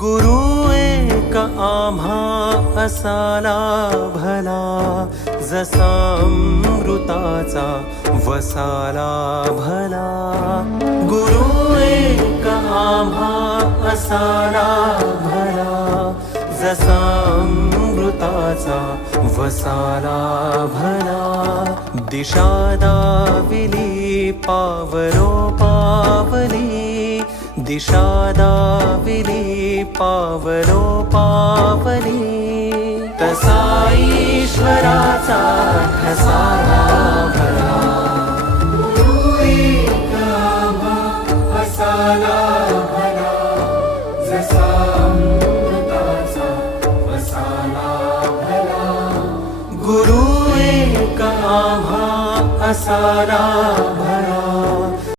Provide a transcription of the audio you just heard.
गुरु एक आम्हा असाला भला, जसा अमृताचा वसाला भला. गुरु एक आम्हा असाला भला, जसा अमृताचा वसाला भला. दिशा दाविली पावलो पावली, दिशा दाविली पावलो पावली. तसा ईश्वराचा ठसाला भला. गुरु एक आम्हा असाला भला, जसा अमृताचा वसाला भला. गुरु एक आम्हा असाला